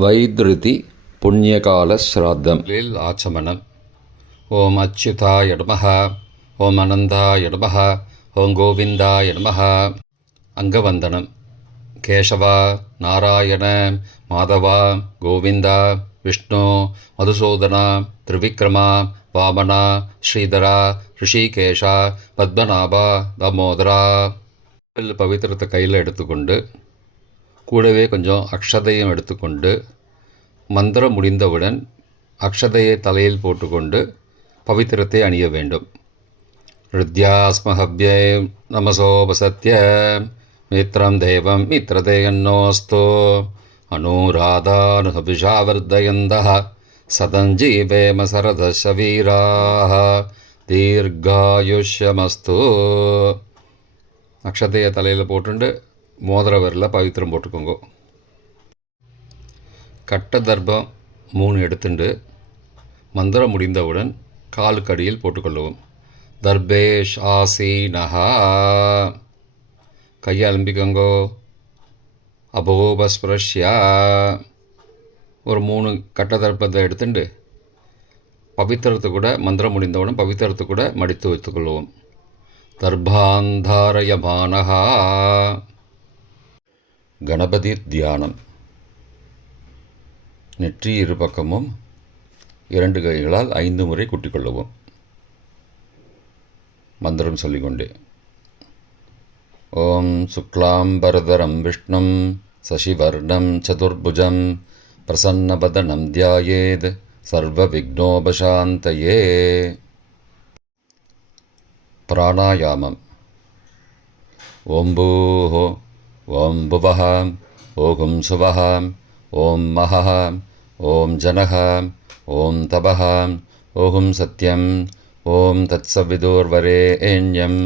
வைத்ருதி புண்ணியகால ஸ்ராத்தம் ஆச்சமனம். ஓம் அச்சுதாய நமஹ, ஓம் அனந்தாய நமஹ, ஓம் கோவிந்தாய நமஹ. அங்கவந்தனம். கேசவா, நாராயண, மாதவா, கோவிந்தா, விஷ்ணு, மதுசூதனா, திரிவிக்ரமா, வாமனா, ஸ்ரீதரா, ரிஷிகேஷா, பத்மநாபா, தாமோதரா. பவித்திரத்தை கையில் எடுத்துக்கொண்டு கூடவே கொஞ்சம் அக்ஷதையும் எடுத்துக்கொண்டு மந்திரம் முடிந்தவுடன் அக்ஷதையை தலையில் போட்டுக்கொண்டு பவித்திரத்தை அணிய வேண்டும். ஹிருத்யாஸ்மஹவ்யே நமசோபசத்ய மித்ரம் தேவம் மித்ரதேயன்னோஸ்தோ அனுராதானுஹபிஷாவர்தயந்தः சதஞ்சீவேம சரதசவீராः தீர்காயுஷ்யமஸ்து. அக்ஷதையை தலையில் போட்டுண்டு மோதிர விரலில் பவித்திரம் போட்டுக்கோங்க. கட்ட தர்ப்பம் 3 எடுத்துண்டு மந்திரம் முடிந்தவுடன் காலுக்கடியில் போட்டுக்கொள்ளவும். தர்பேஷ் ஆசீனஹா. கையை அலம்பிக்கோங்கோ. அபோபஸ்பிரஷ்யா. ஒரு 3 கட்ட தர்ப்பத்தை எடுத்துட்டு பவித்திரத்தை கூட மந்திரம் முடிந்தவுடன் பவித்திரத்தை கூட மடித்து வைத்துக்கொள்வோம். தர்பாந்தாரயமானஹா. கணபதி தியானம். நெற்றி இரு பக்கமும் 2 கைகளால் 5 முறை குட்டிக்கொள்ளவும். மந்திரம் சொல்லிக்கொண்டே. ஓம் சுக்லாம்பரதரம் விஷ்ணும் சசிவர்ணம் சதுர்புஜம் பிரசன்னபதனம் தியாயேத் சர்வ விக்னோபசாந்தயே. பிராணாயாமம். ஓம் பூஹோ, ஓம் புவஹ, ஓம் சுவஹ, ஓம் மஹஹ, ஓம் ஜனஹ, ஓம் தபஹ, ஓம் சத்யம், ஓம் தத்சவிதுர்வரேண்யம்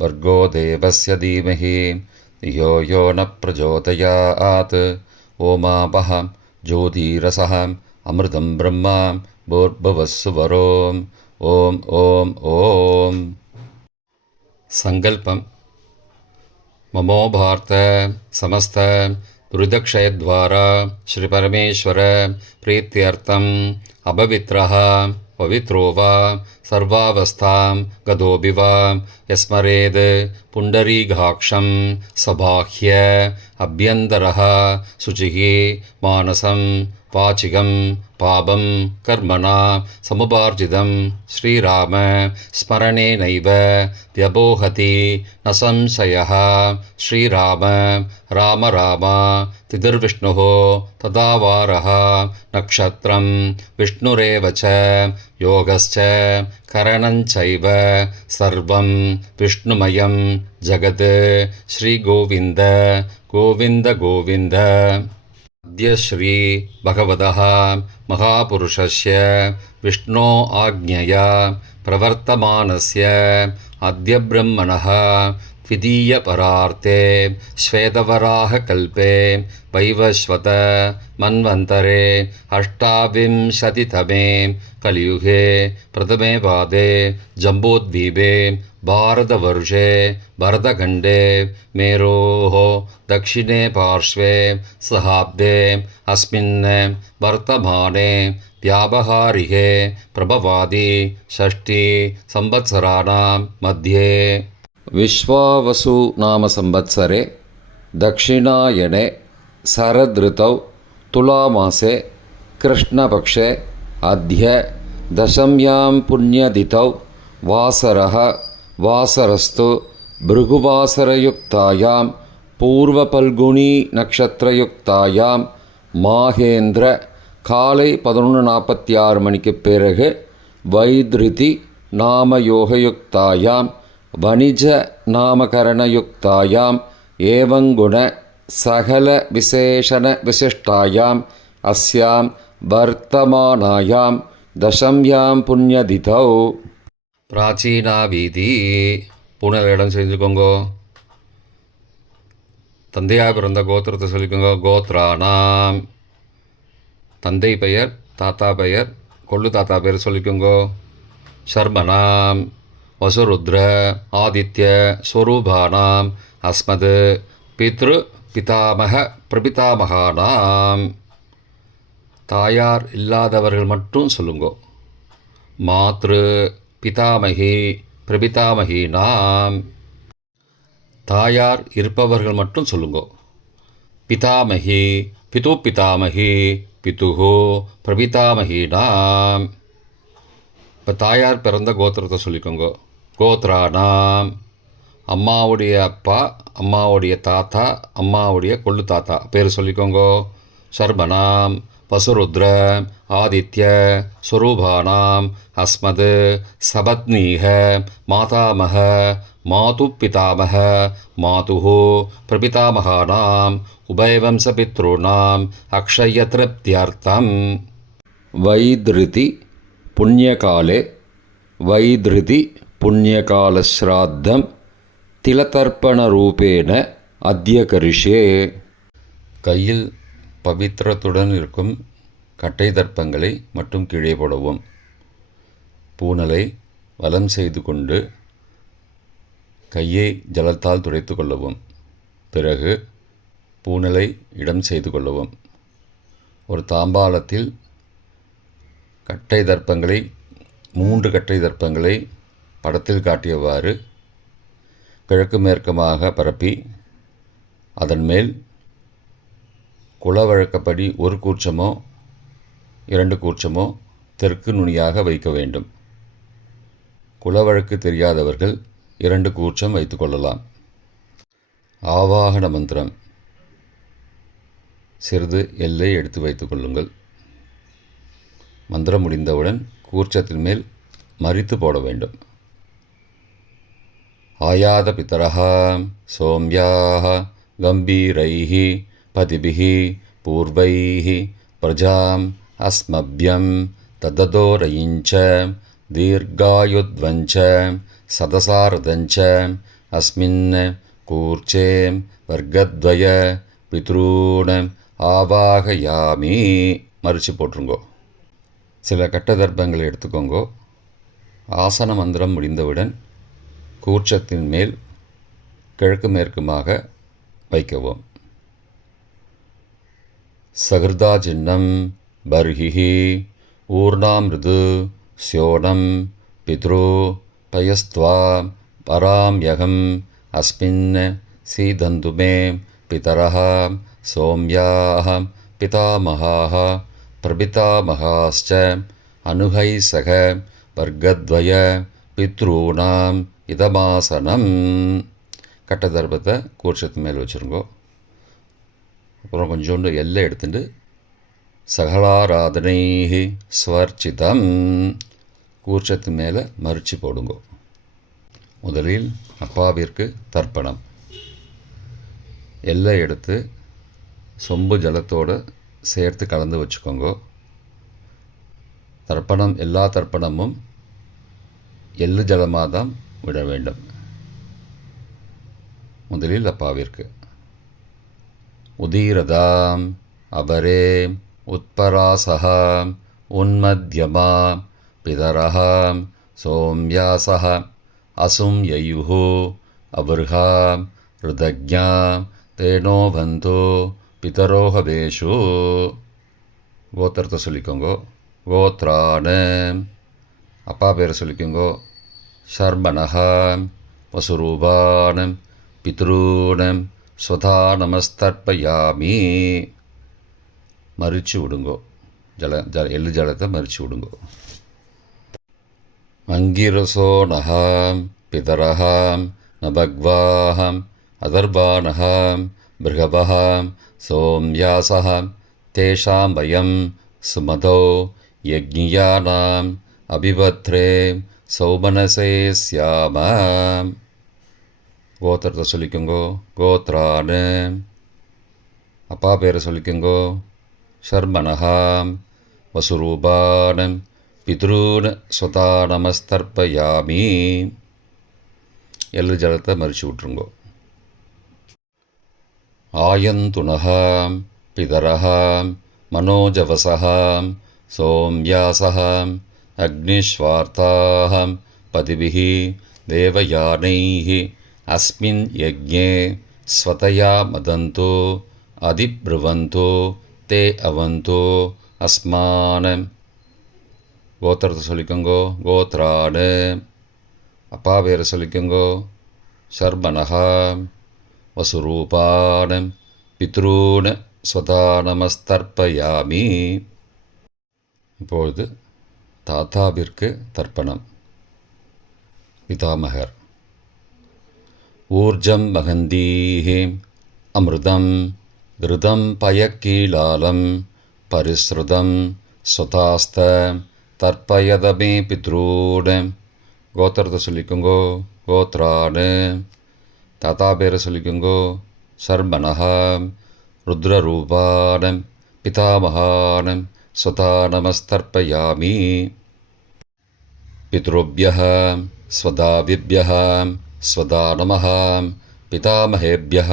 வர்கோ தேவஸ்ய தீமஹி தியோ யோ ந பிரச்சோதயாத். ஓமாபஹ ஜோதிரசஹ அமிர்தம் பிரம்மா பூர்புவஸ்ஸுவரோம். ஓம் ஓம் ஓம். சங்கல்பம். மமோ பார்த்த சமஸ்த துரிதக்ஷயத்வாரா ஸ்ரீ பரமேஸ்வர பிரீத்தியர்த்தம் அபவித்ரஹ பவித்ரோ வா சர்வாவஸ்தாம் கதோபி வா யஸ்மரேத் புண்டரீகாக்ஷம் சபாஹ்ய அப்யந்தரஹ சுச்சிஹி மானசம் வாச்சிகம் பாபம் கர்மணா சமுபார்ஜிதம் ஸ்ரீராம ஸ்மரணேனைவ வ்யபோஹதி ந சம்சயः. ஸ்ரீராம ராம ராம திதிர்விஷ்ணுः ததாவாரः நக்ஷத்ரம் விஷ்ணுரேவ ச யோகஸ்ச கரணஞ்சைவ சர்வம் விஷ்ணுமயம் ஜகத். ஸ்ரீகோவிந்த கோவிந்த கோவிந்த. அத்ய ஸ்ரீ பகவதः மகாபுருஷஸ்ய விஷ்ணோ ஆக்ஞயா பிரவர்த்தமானஸ்ய அத்ய பிரம்மணः த்விதீய பரார்த்தே ஸ்வேதவராக கல்பே வைவஸ்வத மன்வந்தரே அஷ்டாவிம்சதிதமே கலியுகே பிரதமே பாதே ஜம்போத்வீபே பாரதவர்ஷே பரதகண்டே மேரோः दक्षिणे पार्श्वे सहाब्दे अस्मिन् वर्तमाने व्यावहारिके प्रभवादि षष्ठी संवत्सराणां मध्ये विश्वावसु नाम संवत्सरे दक्षिणायने शरदृतौ तुलामासे कृष्णपक्षे अद्य दशम्यां पुण्यतिथौ वासरः वासरस्तु भृगुवासरयुक्तायां பூர்வபல்குனி நக்ஷத்திரயுக்தாயாம் மாகேந்திர காலை 11:46 மணிக்கு பிறகு வைத்ருதி நாமயோகயுக்தாயாம் வணிஜ நாமகரணயுக்தாயாம் ஏவங்குண சகல விசேஷண விசிஷ்டாயாம் அஸ்யாம் வர்த்தமானாயாம் தசம்யாம் புண்ணியதிதௌ. பிராச்சீனா வீதி. பூனல் இடம் செஞ்சுக்கோங்கோ. தந்தையாக பிறந்த கோத்திரத்தை சொல்லிக்கோங்க. கோத்ரானாம். தந்தை பெயர், தாத்தா பெயர், கொள்ளு தாத்தா பெயர் சொல்லிக்கோங்கோ. ஷர்மனாம் வசுருத்ர ஆதித்ய ஸ்வரூபானாம் அஸ்மத் பித்ரு பிதாமக பிரபிதாமகானாம். தாயார் இல்லாதவர்கள் மட்டும் சொல்லுங்கோ. மாத்ரு பிதாமகி பிரபிதாமகி நாம். தாயார் இருப்பவர்கள் மட்டும் சொல்லுங்கோ. பிதாமகி பிது பிதாமகி பிதுஹோ பிரபிதாமகி நாம். இப்போ தாயார் பிறந்த கோத்திரத்தை சொல்லிக்கோங்க. கோத்ரானாம். அம்மாவுடைய அப்பா, அம்மாவுடைய தாத்தா, அம்மாவுடைய கொள்ளு தாத்தா பேர் சொல்லிக்கோங்க. சர்மனாம் வசுருத்ர ஆதித்ய ஸ்வரூபானாம் அஸ்மத் சபத்னீக மாதாமக மாது பிதாமக மாதுஹோ பிரபிதாமகானாம் உபயவம்சபித்ருணாம் அக்ஷயத்ருப்தியர்த்தம். வைத்ருதி புண்ணியகாலே வைத்ருதி புண்ணியகாலஸ்ராத்தம் திலதர்ப்பணரூபேண அத்ய கரிஷே. கையில் பவித்திரத்துடன் இருக்கும் கட்டை தர்ப்பங்களை மட்டும் கீழே போடவும். பூனலை வலம் செய்து கொண்டு கையை ஜலத்தால் துடைத்து கொள்ளவும். பிறகு பூனலை இடம் செய்து கொள்ளவும். ஒரு தாம்பாளத்தில் கட்டை தர்ப்பங்களை 3 கட்டை தர்ப்பங்களை படத்தில் காட்டியவாறு கிழக்கு மேற்குமாக பரப்பி அதன் மேல் குலவழக்கப்படி 1 கூர்ச்சமோ 2 கூர்ச்சமோ தெற்கு நுனியாக வைக்க வேண்டும். குலவழக்கு தெரியாதவர்கள் 2 கூர்ச்சம் வைத்து கொள்ளலாம். ஆவாகன மந்திரம். சிறிது எல்லை எடுத்து வைத்துக் கொள்ளுங்கள். மந்திரம் முடிந்தவுடன் கூர்ச்சத்தின் மேல் மரித்து போட வேண்டும். ஆயாத பிதரஹா சோம்யாஹ கம்பீரைஹி பதிபிஹி பூர்வைஹி பிரஜாம் அஸ்மப்யம் தததோரயிஞ்ச தீர்காயுத்வஞ்ச சதசாரதஞ்ச அஸ்மின் கூர்ச்சே வர்க்கத்வய பித்ரூண ஆவாகயாமி. மறித்து போட்டுருங்கோ. சில கட்ட தர்ப்பங்களை எடுத்துக்கோங்கோ. ஆசன மந்திரம் முடிந்தவுடன் கூர்ச்சத்தின் மேல் கிழக்கு மேற்குமாக வைக்கவும். சகிருதா சின்னம் பர்ஹிஹி ஊர்ணாமிருது ஸ்யோனம் பித்ரு பயஸ்த்வா பராம்யகம் அஸ்மின் சீதந்துமே பிதரஹ சோம்யாஹ பிதாமகாஹ பிரபிதாமகாஸ்ச அனுகை சக வர்க்கத்வய பித்ரூணாம் இதமாசனம். கட்ட தர்ப்பத்தை கூர்ச்சத்து மேல் வச்சுருங்கோ. அப்புறம் கொஞ்சோண்டு எல்லை எடுத்துட்டு சகலாராதனை ஸ்வர்ச்சிதம் கூர்ச்சத்து மேலே மறித்து போடுங்கோ. முதலில் அப்பாவிற்கு தர்ப்பணம். எல்லை எடுத்து சொம்பு ஜலத்தோடு சேர்த்து கலந்து வச்சுக்கோங்க. தர்ப்பணம் எல்லா தர்ப்பணமும் எள்ளு ஜலமாக தான் விட வேண்டும். முதலில் அப்பாவிற்கு உதீரதாம் அபரே உத்பராசகாம் உன்மத்யமா பிதரஹாம் சோம்யாசஹ அசும் யயுஹோ அபர்ஹாம் ருதக்ஞாம் தேனோ பந்தோ பிதரோஹவேஷு. கோத்திரத்தை சொல்லிக்கோங்கோ. கோத்ரான. அப்பா பேரை சொல்லிக்கோங்கோ. சர்மணஹாம் வசுரூபானம் பித்ரூனம் ஸ்வதா நமஸ்தர்ப்பயாமி. மறித்து விடுங்கோ. எள்ளு ஜலத்தை மறித்து விடுங்கோ. அங்கிரசோ நகாம் பிதரஹாம் நபக்வாஹாம் அதர்பானஹாம் பிருகபஹாம் சோம்யாசஹ தேஷாம் வயம் சுமதோ யக்ஞியானாம் அபிபத்ரே சௌமனசே ஸ்யாம. கோத்திரத்தை சொல்லிக்கோங்கோ. கோத்ரான. அப்பா பேரை சொல்லிக்கோங்கோ. சர்மணஹாம் வசுரூபானம் பித்ரூன் ஸ்வதா நமஸ்தர்ப்பயாமி. எள்ளு ஜலத்தை மறித்து விட்ருங்கோ. ஆயந்துனஹாம் பிதரஹாம் மனோஜவசஹாம் சோம்யாசஹாம் அக்னிஸ்வார்த்தாஹாம் பதிபிஹி தேவயானைஹி அஸ்மின் யஜ்ஞே ஸ்வதயா மதந்தோ அதிப்ருவந்தோ தே அவந்தோ அஸ்மான். கோத்திரத்தை சொல்லிக்கோங்கோ கோத்ரான். அப்பா பேரை சொல்லிக்கோங்கோ சர்மனஹா. வசுரூபான் பித்ரூன் ஸ்வதா நமஸ்தர்ப்பயாமி. இப்பொழுது தாத்தாவிற்கு தர்ப்பணம். பிதாமகர். ஊர்ஜம் மகந்தீஹி அமிர்தம் கிருதம் பயக்கீலாலம் பரிஸ்ருதம் ஸ்வதாஸ்த தர்ப்பயதமே பித்ரூன். கோத்திரத்தை சொல்லிக்கோங்கோ கோத்ரான். தாத்தா பேரை சொல்லிக்கோங்கோ சர்மனஹா. ருத்ரரூபான் பிதாமகான் ஸ்வதா நமஸ்தர்ப்பயாமி. பித்ருभ्यः स्वदाविभ्यः स्वदा नमः. पितामहेभ्यः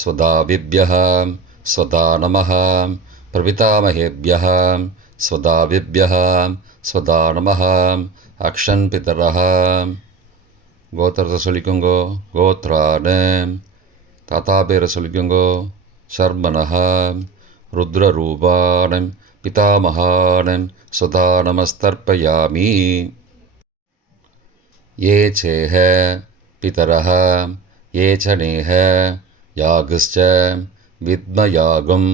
स्वदाविभ्यः स्वदा नमः. प्रपितामहेभ्यः स्वदाविभ्यः स्वदा नमः. अक्षन् पितरः. கோத்திரத்தை சொல்லிக்கோங்கோ கோத்ரான். தாத்தா பேரை சொல்லிக்கோங்கோ சர்மனஹா. ருத்ரரூபான் பிதாமகான் ஸ்வதா நமஸ்தர்ப்பயாமி. ये चेह पितरः ये च नेह यागश्च विद्मयागम्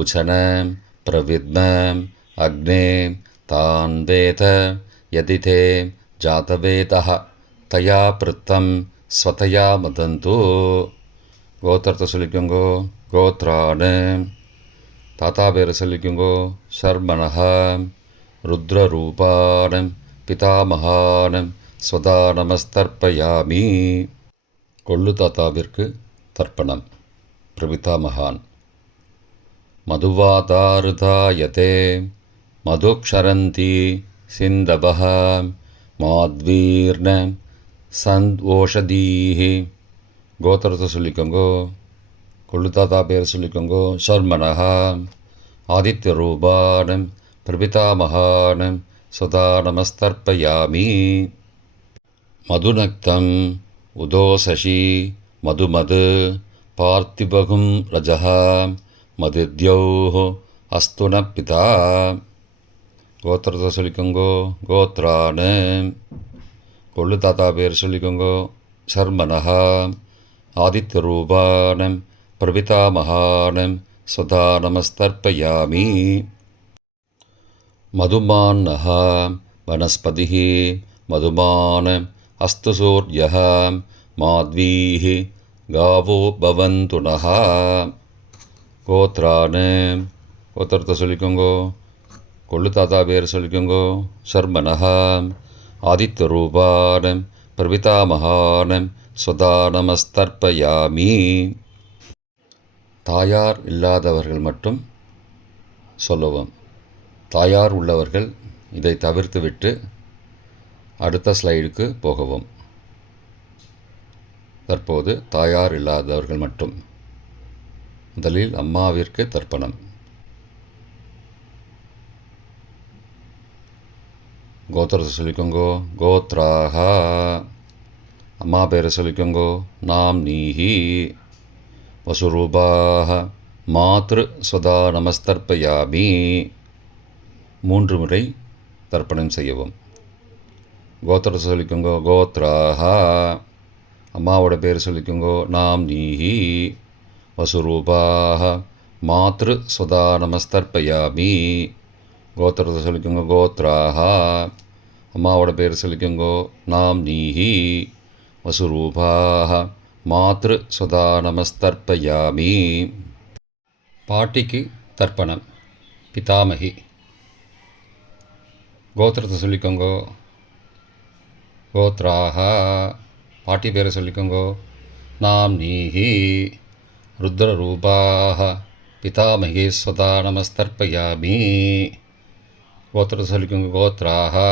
उचन प्रविद्म अग्ने तान् वेद यदि ते जातवेदः तया पृत्तं स्वतया मदन्तु. கோத்திரத்தை சொல்லிக்கோங்கோ கோத்ரான். தாத்தா பேரை சொல்லிக்கோங்கோ சர்மனஹா. ருத்ரரூபான் பிதாமகான் ஸ்வதா நமஸ்தர்ப்பயாமி. கொள்ளு தாத்தாவிற்கு தர்ப்பணம். பிரபிதாமகான். மதுவாதாருதாயதே மதுக்ஷரந்தி சிந்தபஹ மாத்வீர்ண சந்த்ஓஷதீஹி. கோத்திரத்தை சொல்லிக்கோங்கோ கொள்ளு தாத்தா பேரை சொல்லிக்கோங்கோ சர்மனஹா. ஆதித்யரூபான் பிரபிதாமகான் ஸ்வதா நமஸ்தர்ப்பயாமி. மதுநக்தம் உதோசசி மதுமது பார்த்திபகும் ரஜः மதித்யௌः அஸ்துன பிதா. கோத்திரத்தை சொல்லிக்கோங்கோ கோத்ரான். கொள்ளு தாத்தா பேர் சொல்லிக்கோங்கோ சர்மனஹா. ஆதித்யரூபான் பிரபிதாமகான் ஸ்வதா நமஸ்தர்ப்பயாமி. மதுமான்னः வனஸ்பதிः மதுமான் அஸ்து சூர்யः மாத்வீः காவோ பவந்து நः. கோத்ரான். கோத்திரத்தை சொல்லிக்கோங்கோ கொள்ளு தாத்தா பேர் சொல்லிக்கோங்கோ சர்மனஹா. ஆதித்யரூபான் பிரபிதாமகான் ஸ்வதா நமஸ்தர்ப்பயாமி. தாயார் இல்லாதவர்கள் மட்டும் சொல்லவும். தாயார் உள்ளவர்கள் இதை தவிர்த்துவிட்டு அடுத்த ஸ்லைடுக்கு போகவும். தற்போது தாயார் இல்லாதவர்கள் மட்டும். முதலில் அம்மாவிற்கு தர்ப்பணம். கோத்திரத்தை சொல்லிக்கோங்கோ கோத்ராஹா. அம்மா பேரை சொல்லிக்கோங்கோ நாம் நீஹி. வசுரூபாஹ மாத்ரு ஸ்வதா நமஸ்தர்ப்பயாமி. 3 முறை தர்ப்பணம் செய்யவும். கோத்திரத்தை சொல்லிக்கோங்கோ கோத்ராஹா. அம்மாவோட பேர் சொல்லிக்கோங்கோ நாம் நீஹி. வசுரூபாஹ மாத்ரு ஸ்வதா நமஸ்தர்ப்பயாமி. கோத்திரத்தை சொல்லிக்கோங்கோ கோத்ராஹா. அம்மாவோட பேர் சொல்லிக்கோங்கோ நாம் நீஹி. வசுரூபாஹ மாத்ரு ஸ்வதா நமஸ்தர்ப்பயாமி. பாட்டிக்கு தர்ப்பணம். பிதாமகி. கோத்திரத்தை சொல்லிக்கோங்கோ கோத்ராஹா. பாட்டி பேரை சொல்லிக்கோங்கோ நாம் நீஹி. ருத்ரரூபாஹ பிதாமகி ஸ்வதா நமஸ்தர்ப்பயாமி. கோத்திரத்தை சொல்லிக்கோங்கோ கோத்ராஹா.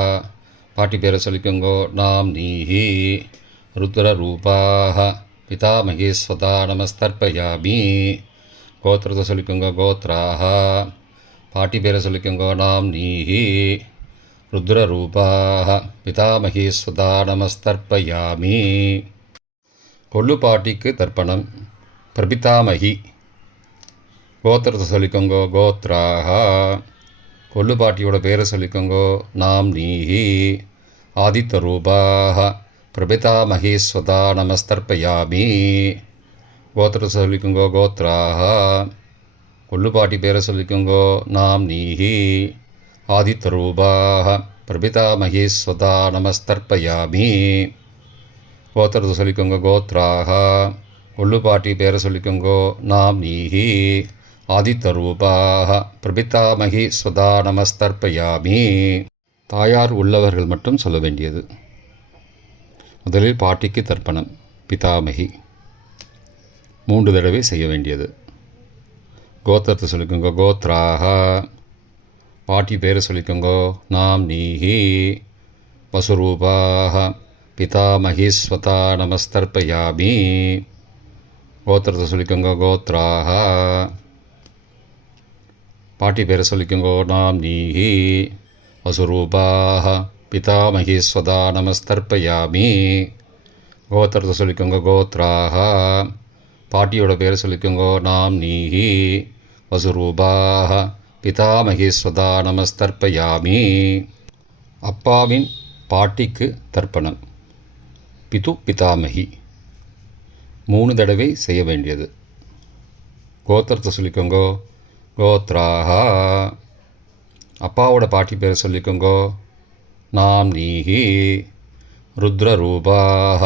பாட்டி பேரை சொல்லிக்கோங்கோ நாம் நீஹி. ருத்ரரூபாஹ பிதாமகி ஸ்வதா நமஸ்தர்ப்பயாமி. கோத்திரத்தை சொல்லிக்கோங்கோ கோத்ராஹா. பாட்டி பேரை சொல்லிக்கோங்கோ நாம் நீஹி. ருத்ரரூபாஹ பிதாமகி ஸ்வதா நமஸ்தர்ப்பயாமி. கொள்ளு பாட்டிக்கு தர்ப்பணம். பிரபிதாமகி. கோத்திரத்தை சொல்லிக்கோங்கோ கோத்ராஹா. கொள்ளு பாட்டியோட பேரை சொல்லிக்கோங்கோ. நாம் நீஹி ஆதித்த ரூபாக பிரபிதா மகேஸ்வதா நமஸ்தர்ப்பயாமி. கோத்திரத்தை சொல்லிக்கோங்கோ. கோத்ராக. கொள்ளு பாட்டி பேரை சொல்லிக்கோங்கோ. நாம் நீஹி ஆதித்த ரூபாக பிரபிதா மகேஸ்வதா நமஸ்தர்ப்பயாமி. கோத்திரத்தை சொல்லிக்கோங்க. கோத்ராக. கொள்ளு பாட்டி பேரை சொல்லிக்கோங்கோ. நாம் நீஹி ஆதித்த ரூபாக பிரபிதாமகி ஸ்வதா நமஸ்தர்ப்பயாமி. தாயார் உள்ளவர்கள் மட்டும் சொல்ல வேண்டியது. முதலில் பாட்டிக்கு தர்ப்பணம். பிதாமகி 3 தடவை செய்ய வேண்டியது. கோத்திரத்தை சொல்லிக்கோங்க. கோத்ராக. பாட்டி பேரை சொல்லிக்கோங்கோ. நாம் நீஹி வசுரூபாக பிதாமகீஸ்வதா நமஸ்தர்ப்பயாமி. கோத்திரத்தை சொல்லிக்கோங்க. கோத்ராக. பாட்டி பேரை சொல்லிக்கோங்கோ. நாம் நீஹி வசுரூபாக பிதாமகீஸ்வதா நமஸ்தர்ப்பயாமி. கோத்திரத்தை சொல்லிக்கோங்க. கோத்ராக. பாட்டியோட பேரை சொல்லிக்கோங்கோ. நாம் நீஹி வசுரூபாக பிதாமகீஸ்வதா நமஸ்தர்ப்பயாமி. அப்பாவின் பாட்டிக்கு தர்ப்பணம். பிது பிதாமகி 3 தடவை செய்ய வேண்டியது. கோத்திரத்தை சொல்லிக்கோங்கோ. கோத்ராக. அப்பாவோட பாட்டி பேரை சொல்லிக்கோங்கோ. நாம் நீஹி ருத்ரரூபாக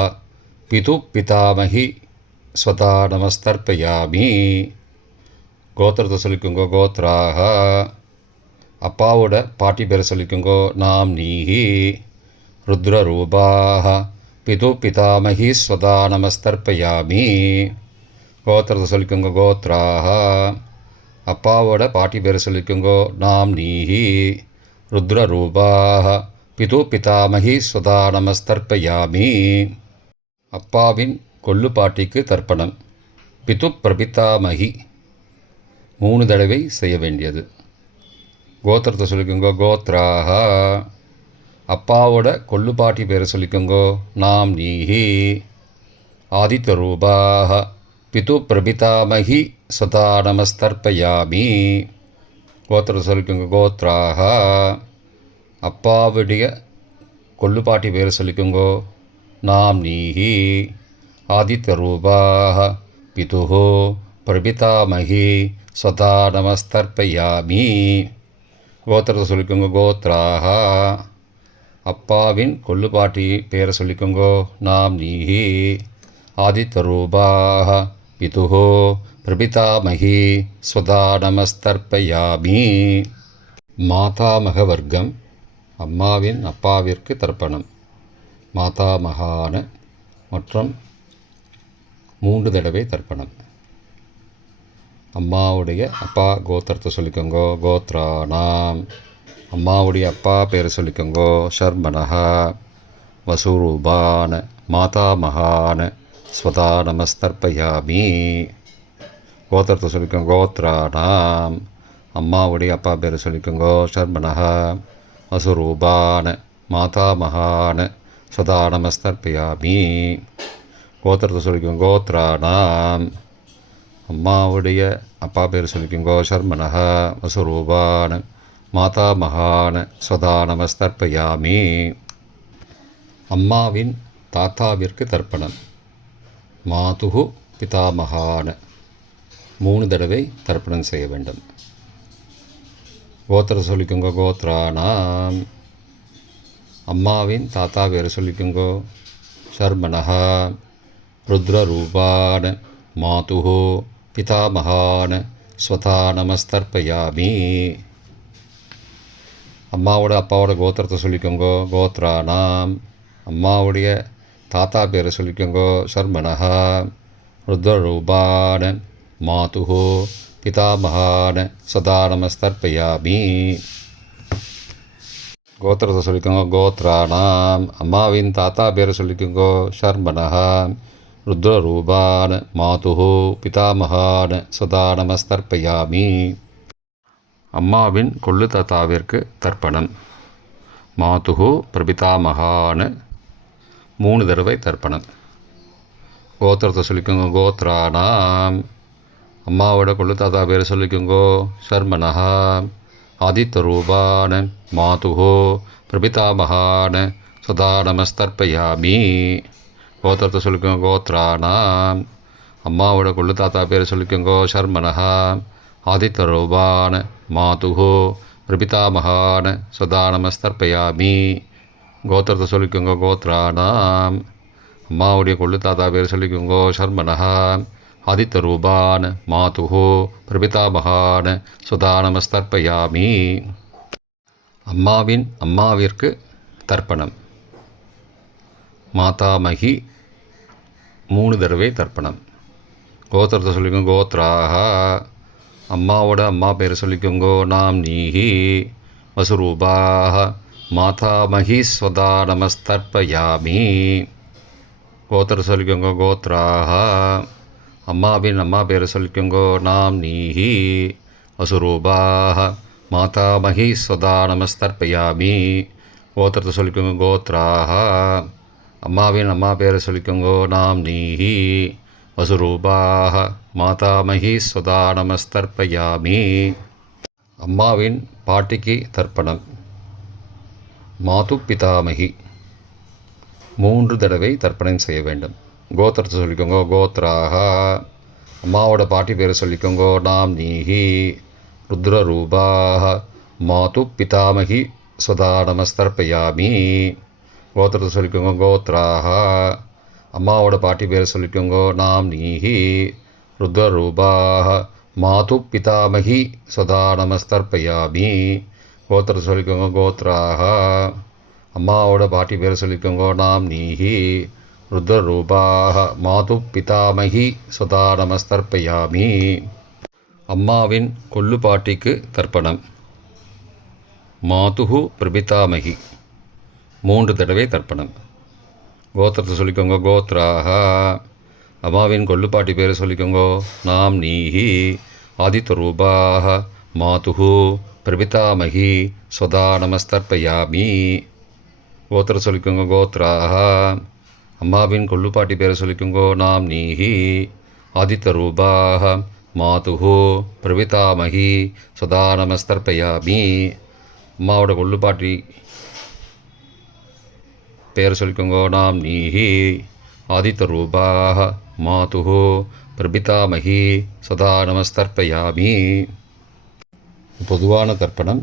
பிது பிதாமகி ஸ்வதா நமஸ்தர்ப்பயாமி. கோத்திரத்தை சொல்லிக்கோங்கோ. கோத்ராக. அப்பாவோட பாட்டி பேரை சொல்லிக்கோங்கோ. நாம் நீஹி ருத்ரரூபாக பிது பிதாமகி ஸ்வதா நமஸ்தர்ப்பயாமி. கோத்திரத்தை சொல்லிக்கோங்க. கோத்ராக. அப்பாவோட பாட்டி பேரை சொல்லிக்கோங்கோ. நாம் நீஹி ருத்ரரூபாக பிது பிதாமகி ஸ்வதா நமஸ்தர்ப்பயாமி. அப்பாவின் கொள்ளு பாட்டிக்கு தர்ப்பணம். பிது பிரபிதாமகி 3 தடவை செய்ய வேண்டியது. கோத்திரத்தை சொல்லிக்கோங்கோ. கோத்ராக. அப்பாவோட கொள்ளு பாட்டி பேரை சொல்லிக்கோங்கோ. நாம் நீஹி ஆதித்த ரூபாக பிது பிரபிதாமகி ஸ்வதா நமஸ்தர்ப்பயாமி. கோத்திரத்தை சொல்லிக்கோங்க. கோத்ராக. அப்பாவுடைய கொள்ளு பாட்டி பேரை சொல்லிக்கோங்கோ. நாம் நீஹி ஆதித்த ரூபாக பிதுஹோ பிரபிதாமகி ஸ்வதா நமஸ்தர்ப்பயாமி. கோத்திரத்தை சொல்லிக்கோங்க. கோத்ராக. அப்பாவின் கொள்ளு பாட்டி பேரை சொல்லிக்கோங்கோ. நாம் நீஹி ஆதித்த ரூபாக பிதுஹோ பிரபிதாமகி ஸ்வதா நமஸ்தர்ப்பயாமி. மாதாமக வர்க்கம். அம்மாவின் அப்பாவிற்கு தர்ப்பணம். மாதாமகான மற்றும் 3 தடவை தர்ப்பணம். அம்மாவுடைய அப்பா கோத்திரத்தை சொல்லிக்கோங்கோ. கோத்ராணாம். அம்மாவுடைய அப்பா பேரை சொல்லிக்கோங்கோ. ஷர்மனஹா வசுரூபான மாதாமகான ஸ்வதா நமஸ்தர்ப்பயாமி. கோத்திரத்தை சொல்லிக்கோங்க. கோத்ராணாம். அம்மாவுடைய அப்பா பேரை சொல்லிக்கோங்கோ. ஷர்மனஹா வசுரூபான மாதாமகான ஸ்வதா நமஸ்தர்ப்பயாமி. கோத்திரத்தை சொல்லிக்கோங்க. கோத்ராணாம். அம்மாவுடைய அப்பா பேர் சொல்லிக்கோங்கோ. ஷர்மனஹா வசுரூபான மாதாமகான ஸ்வதா நமஸ்தர்ப்பயாமி. அம்மாவின் தாத்தாவிற்கு தர்ப்பணம். மாதுகு பிதாமகான 3 தடவை தர்ப்பணம் செய்ய வேண்டும். கோத்திரத்தை சொல்லிக்கோங்க. கோத்ராணாம். அம்மாவின் தாத்தா பேரை சொல்லிக்கோங்கோ. ஷர்மனஹா ருத்ரரூபான மாதுஹோ பிதாமகான ஸ்வதா நமஸ்தர்ப்பயாமி. அம்மாவோட அப்பாவோட கோத்திரத்தை சொல்லிக்கோங்கோ. கோத்ராணாம். அம்மாவுடைய தாத்தா பேரை சொல்லிக்கோங்கோ. ஷர்மனஹா ருத்ரரூபான மாதுஹோ பிதாமகான ஸ்வதா நமஸ்தர்ப்பயாமி. கோத்திரத்தை சொல்லிக்கோங்க. கோத்ராணாம். அம்மாவின் தாத்தா பேரை சொல்லிக்கோங்கோ. ஷர்மனஹா ருத்ரரூபான மாதுஹோ பிதாமகான ஸ்வதா நமஸ்தர்ப்பயாமி. அம்மாவின் கொள்ளு தாத்தாவிற்கு தர்ப்பணம். மாதுஹு பிரபிதாமகான 3 தடவை தர்ப்பணம். கோத்திரத்தை சொல்லிக்கோங்க. கோத்ராணாம். அம்மாவோட கொள்ளு தாத்தா பேரை சொல்லிக்கோங்கோ. ஷர்மனஹா ஆதித்தரூபான மாதுஹோ பிரபிதாமகான சதா நமஸ்தர்ப்பயாமி. கோத்திரத்தை சொல்லிக்கோங்க. கோத்ரானாம். அம்மாவோட கொள்ளு தாத்தா பேர் சொல்லிக்கோங்கோ. சர்மனஹா. ஆதித்தரூபான மாதுஹோ பிரபிதாமகான சதா நமஸ்தர்ப்பயாமி. கோத்திரத்தை சொல்லிக்கோங்க. கோத்ரானாம். அம்மாவுடைய கொள்ளு தாத்தா பேர் சொல்லிக்கோங்கோ. சர்மனஹா. ஆதித்தரூபான மாதுஹோ பிரபிதாமகான சுதா நமஸ்தர்ப்பயாமி. அம்மாவிற்கு தர்ப்பணம். மாதாமகி 3 தடவை தர்ப்பணம். கோத்திரத்தை சொல்லிக்கோங்க. கோத்ராக. அம்மாவோட அம்மா பேர் சொல்லிக்கோங்கோ. நாம் நீஹி வசுரூபாக மாதாமகி ஸ்வதா நமஸ்தர்ப்பயாமி. கோத்திரத்தை சொல்லிக்கோங்க. கோத்ராக. அம்மாவின் அம்மா பேர் சொல்லிக்கோங்கோ. நாம் நீஹி வசுரூபாக மாதாமகி ஸ்வதா நமஸ்தர்ப்பயாமி. கோத்திரத்தை சொல்லிக்கோங்க. கோத்ராக. அம்மாவின் அம்மா பேரை சொல்லிக்கோங்கோ. நாம் நீஹி வசுரூபாக மாதாமகி ஸ்வதா நமஸ்தர்ப்பயாமி. அம்மாவின் பாட்டிக்கு தர்ப்பணம். மாது பிதாமகி 3 தடவை தர்ப்பணம் செய்ய வேண்டும். கோத்திரத்தை சொல்லிக்கோங்கோ. கோத்ராக. அம்மாவோட பாட்டி பேரை சொல்லிக்கோங்கோ. நாம் நீஹி ருத்ரரூபாக மாது பிதாமகி ஸ்வதா நமஸ்தர்ப்பயாமி. கோத்திரத்தை சொல்லிக்கோங்க. கோத்ராக. அம்மாவோட பாட்டி பேரை சொல்லிக்கோங்கோ. நாம் நீஹி ருத்ரரூபாக மாது பிதாமகி ஸ்வதா நமஸ்தர்ப்பயாமி. கோத்திரத்தை சொல்லிக்கோங்க. கோத்ராக. அம்மாவோட பாட்டி பேரை சொல்லிக்கோங்கோ. நாம் நீஹி ருத்ரரூபாக மாது பிதாமகி ஸ்வதா நமஸ்தர்ப்பயாமி. அம்மாவின் கொள்ளு பாட்டிக்கு தர்ப்பணம். மாதுஹு பிரபிதாமகி 3 தடவை தர்ப்பணம். கோத்திரத்தை சொல்லிக்கோங்க. கோத்ராக. அம்மாவின் கொள்ளுப்பாட்டி பேரை சொல்லிக்கோங்கோ. நாம் நீஹி ஆதித்தரூபாக மாதுஹு பிரபிதாமகி ஸ்வதா நமஸ்தர்ப்பயாமி. கோத்திரத்தை சொல்லிக்கோங்க. கோத்ராக. அம்மாவின் கொள்ளுப்பாட்டி பேரை சொல்லிக்கோங்கோ. நாம் நீஹி ஆதித்தரூபாக மாதுஹு பிரபிதாமகி ஸ்வதா நமஸ்தர்ப்பயாமி. அம்மாவோட கொள்ளுப்பாட்டி பேர் சொல்லிக்கோங்கோ. நாம் நீஹி ஆதித்தரூபாக மாதுஹு பிரபிதாமகி சதா நமஸ்தர்ப்பயாமி. பொதுவான தர்ப்பணம்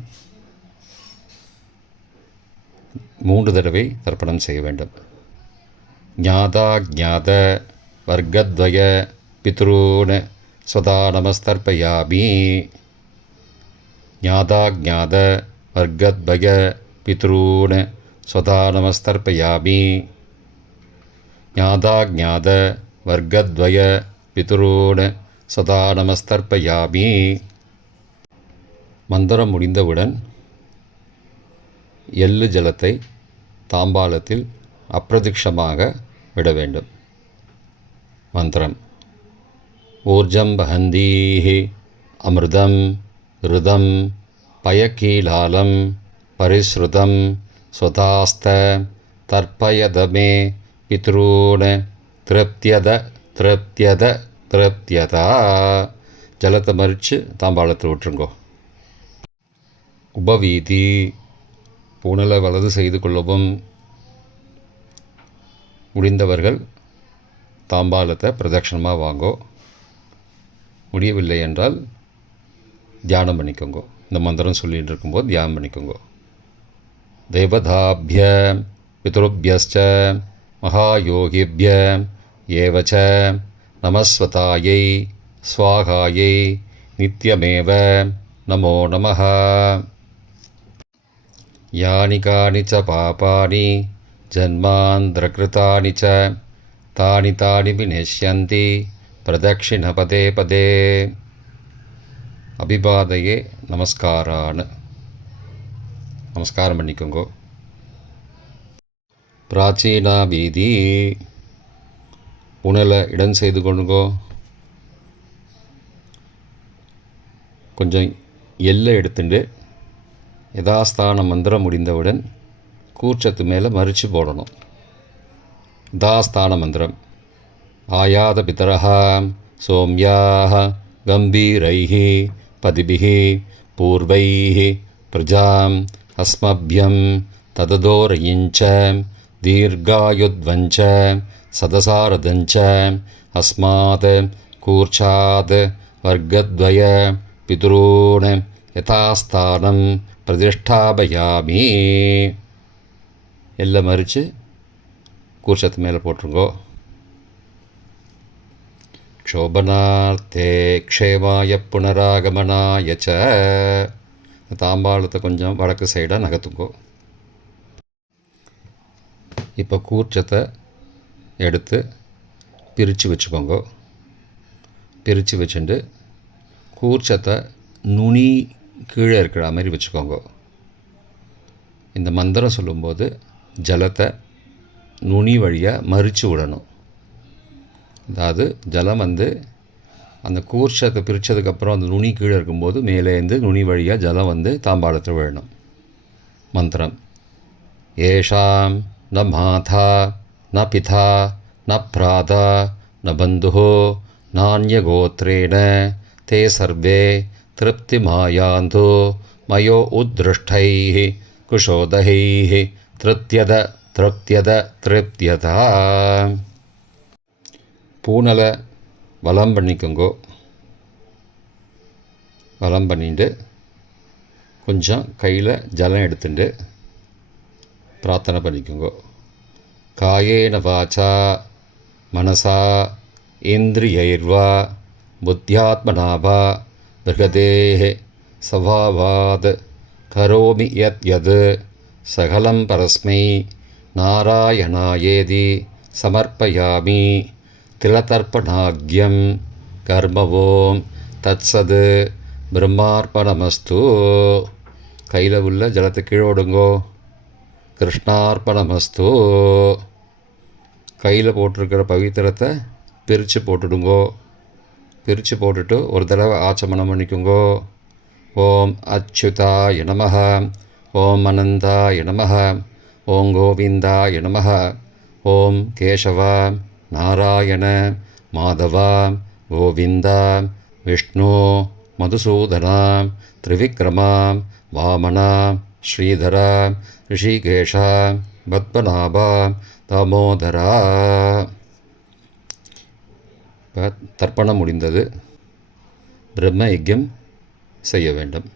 3 தடவை தர்ப்பணம் செய்ய வேண்டும். ஞாதா ஞாத வர்க்கத்வய பித்ரூன் சதா நமஸ்தர்ப்பயாமி. ஞாதா ஞாத வர்க்கத்வய பித்ரூன் சதா நமஸ்தர்ப்பயாமி. ஞாதா ஞாத வர்க்கத்வய பித்ரூன் சதா நமஸ்தர்ப்பயாமி. மந்திரம் முடிந்தவுடன் எள்ளு ஜலத்தை தாம்பாளத்தில் அப்பிரதிக்ஷமாக விட வேண்டும். மந்திரம். ஊர்ஜம் வஹந்தீஹி அமிர்தம் ருதம் பயக்கீலாலம் பரிஸ்ருதம் ஸ்வதாஸ்த தர்ப்பயதமே பித்ரூன் திருப்தியத திருப்தியத திருப்தியதா. ஜலத்தை மறித்து தாம்பாளத்தில் விட்டுருங்கோ. உபவீதி. புனலை வலது செய்து கொள்ளவும். முடிந்தவர்கள் தாம்பாளத்தை பிரதட்சணமாக வாங்கோ. முடியவில்லை என்றால் தியானம் பண்ணிக்கோங்கோ. இந்த மந்திரம் சொல்லிகிட்டு இருக்கும்போது தியானம் பண்ணிக்கோங்கோ. தேவதாபிய பித்ருபியஸ்ச மகாயோகிபிய ஏவச்ச நமஸ்வதாயை ஸ்வாகாயை நித்யமேவ நமோ நமः. யானி கானி ச பாபானி ஜன்மாந்திரகிருதானி ச தானி தானி விநஷ்யந்தி பிரதக்ஷிண பதே பதே. அபிபாதையே நமஸ்காரான்னு நமஸ்காரம் பண்ணிக்கோங்கோ. பிராச்சீனா வீதி. புனலை இடம் செய்து கொண்டுங்கோ. கொஞ்சம் எல்லை எடுத்துட்டு யதாஸ்தான மந்திரம் முடிந்தவுடன் கூர்ச்சத்து மேலே மறித்து போடணும். யதாஸ்தான மந்திரம். ஆயாத பிதரஹ சோம்யாக கம்பீரைஹி பதிபிஹி பூர்வைः பிரஜாம் அஸ்மப்யம் தததோரயிஞ்ச தீர்காயுத்வஞ்ச சதசாரதஞ்ச அஸ்மாத் கூர்ச்சாத் வர்க்கத்வய பிதுரூன் யதாஸ்தானம் பிரதிஷ்டாபயாமி. எல்லாம் மறித்து கூர்ச்சத்து மேலே போட்டுருங்கோ. க்ஷோபனார்த்தே க்ஷேமாய புனராகமனாய ச. தாம்பாளத்தை கொஞ்சம் வடக்கு சைடாக நகர்த்துங்கோ. இப்போ கூர்ச்சத்தை எடுத்து பிரித்து வச்சுக்கோங்க. பிரித்து வச்சுட்டு கூர்ச்சத்தை நுனி கீழே இருக்கிற மாதிரி வச்சுக்கோங்க. இந்த மந்திரம் சொல்லும்போது ஜலத்தை நுனி வழியாக மறித்து விடணும். அதாவது ஜலம் அந்த கூர்ச்சத்தை பிரித்ததுக்கப்புறம் அந்த நுனி கீழே இருக்கும்போது மேலேருந்து நுனி வழியாக ஜலம் தாம்பாளத்தில் விழணும். மந்திரம்: ஏஷாம் ந மாதா ந பிதா ந பிராதா ந பந்துஹோ நான்யகோத்ரேண தே சர்வே திருப்திமாயாந்தோ மயோ உத்ருஷ்டைः குஷோதகைः திருப்தியத திருப்தியத திருப்தியதா. பூனலை வலம் பண்ணிக்கோங்கோ. வலம் பண்ணிட்டு கொஞ்சம் கையில் ஜலம் எடுத்துட்டு பிரார்த்தனை பண்ணிக்கோங்கோ. காயேன வாச்சா மனசா இந்திரியைர்வா புத்தியாத்மனாவா பிருகதேஹ சவாவாத் கரோமி யத் யத் சகலம் பரஸ்மை நாராயணாயேதி சமர்ப்பயாமி. திலதர்ப்பணாக்யம் கர்மவோம் தத்சத் பிரம்மார்ப்பணமஸ்து. கையில் உள்ள ஜலத்தை கீழே விடுங்கோ. கிருஷ்ணார்ப்பணமஸ்து. கையில் போட்டிருக்கிற பவித்திரத்தை பிரித்து போட்டுடுங்கோ. பிரித்து போட்டுட்டு ஒரு தடவை ஆச்சமனம் பண்ணிக்கோங்கோ. ஓம் அச்சுதாய நமஹ, ஓம் அனந்தாய நமஹ, ஓம் கோவிந்தாய நமஹ, ஓம் கேசவ நாராயண மாதவ கோவிந்த விஷ்ணு மதுசூதன திரிவிக்ரம வாமன ஸ்ரீதர ரிஷிகேஷ பத்மநாப தாமோதரா. தர்ப்பணம் முடிந்தது. பிரம்ம யஜ்யம் செய்ய வேண்டும்.